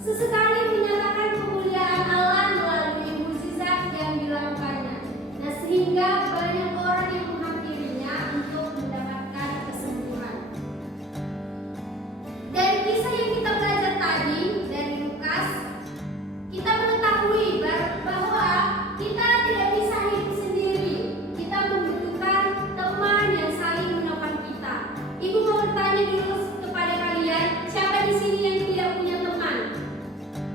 sesekali menyatakan kemuliaan Allah melalui mukjizat yang dilakukannya. Nah, sehingga banyak orang yang menghampirinya untuk mendapatkan kesembuhan. Dari kisah yang kita belajar tadi dari Lukas, kita mengetahui bahwa kita tidak bisa hidup sendiri. Kita membutuhkan teman yang saling menopang kita. Ibu mau bertanya dulu kepada kalian, siapa di sini yang tidak punya teman?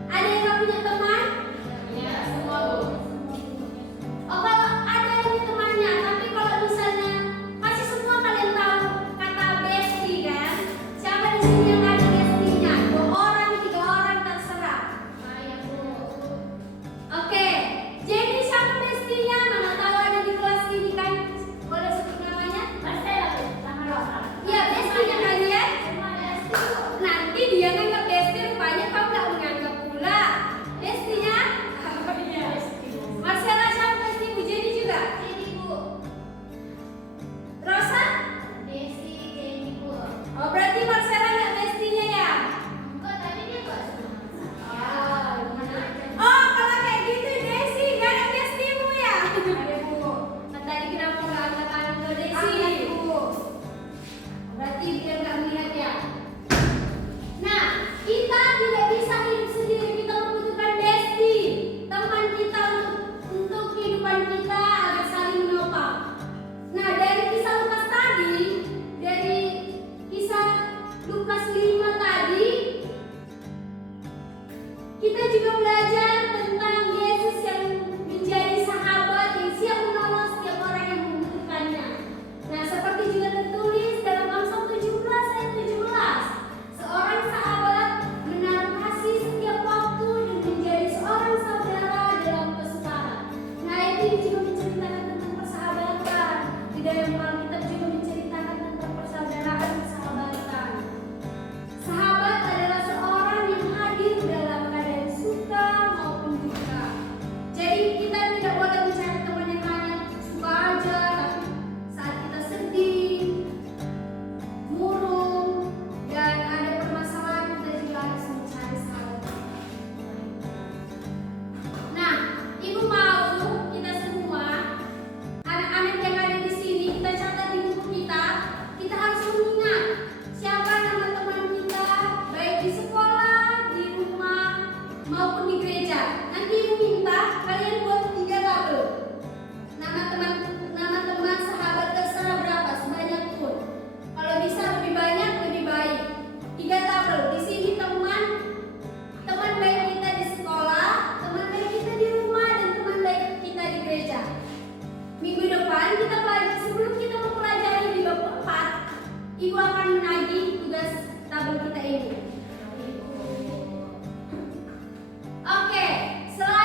Ada yang nggak punya teman? Ya, semua Bu. Oh, kalau ada yang punya temannya, tapi kalau misalnya pasti semua kalian tahu kata bestie kan? Siapa di sini yang ada bestie-nya? 2 orang, 3 orang terserah. Saya Bu. Oke, jadi siapa bestie-nya? Mana tahu ada di kelas ini kan? Boleh sebut namanya? Marcella Bu. Iya, bestie-nya kalian? Nanti dia nganggap bestie, rupanya kau nggak menganggap pula. Bestie-nya? Marcella siapa bestie Bu? Jenny juga? Jenny Bu. Rosa? Bestie Jenny Bu. Oh, berarti Marcella nggak bestie-nya ya? Enggak, tadi dia nggak Oh, kalau kayak gitu Desi nggak ada bestie-mu ya? Ada Bu. Kan tadi kenapa nggak angkat tangan ke Desi? Bu. Berarti dia nggak melihat ya? Nah, kita tidak bisa hidup sendiri. Kita membutuhkan bestie, teman kita untuk kehidupan kita agar saling menopang. Nah, dari kisah Lukas tadi, dari kisah Lukas 5 tadi, kita juga belajar tentang Yesus yang menjadi sahabat yang siap menolong setiap orang yang membutuhkannya. Nah, seperti juga tertulis dalam Amsal 17 ayat 17, seorang sahabat menaruh kasih setiap waktu dan menjadi seorang saudara dalam kesukaran. Nah, ini juga menceritakan tentang persahabatan. Di dalam Alkitab juga menceritakan tentang persaudaraan persahabatan. Sahabat adalah seorang yang hadir dalam keadaan suka maupun duka. Jadi kita tidak boleh mencari teman yang hanya suka aja, tapi saat kita sedih, murung, dan ada permasalahan, kita juga harus mencari sahabat. Nah, Ibu mau kita semua, anak-anak yang ada di sini, kita catat di buku kita. Kita harus mengingat siapa nama teman kita, baik di sekolah, di rumah, maupun di gereja. Nanti Ibu minta kalian buat 3 tabel. Nama teman sahabat terserah berapa, sebanyak pun. Kalau bisa lebih banyak lebih baik. 3 tabel. Di sini teman baik kita di sekolah, teman baik kita di rumah, dan teman baik kita di gereja. Minggu depan kita pelajari, sebelum kita mempelajari di bab 4, Ibu akan menagih tugas tabel kita ini. Oke, selain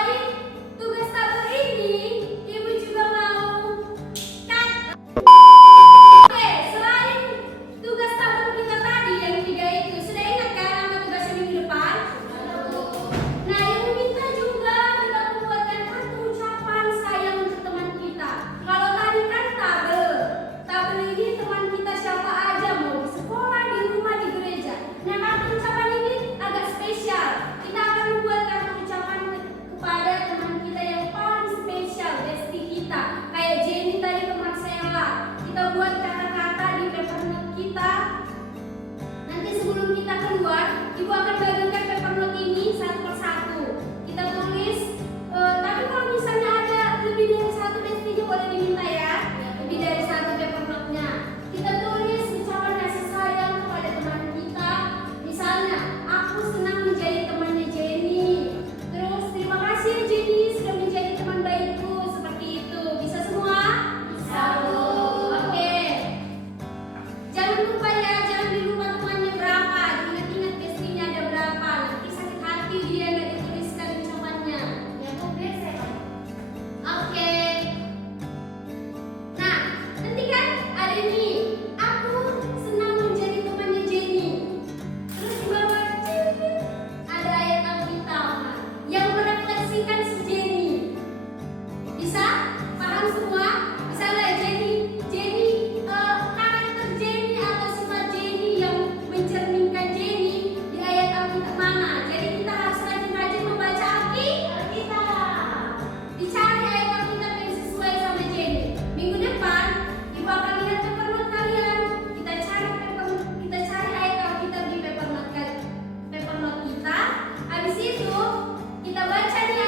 baca di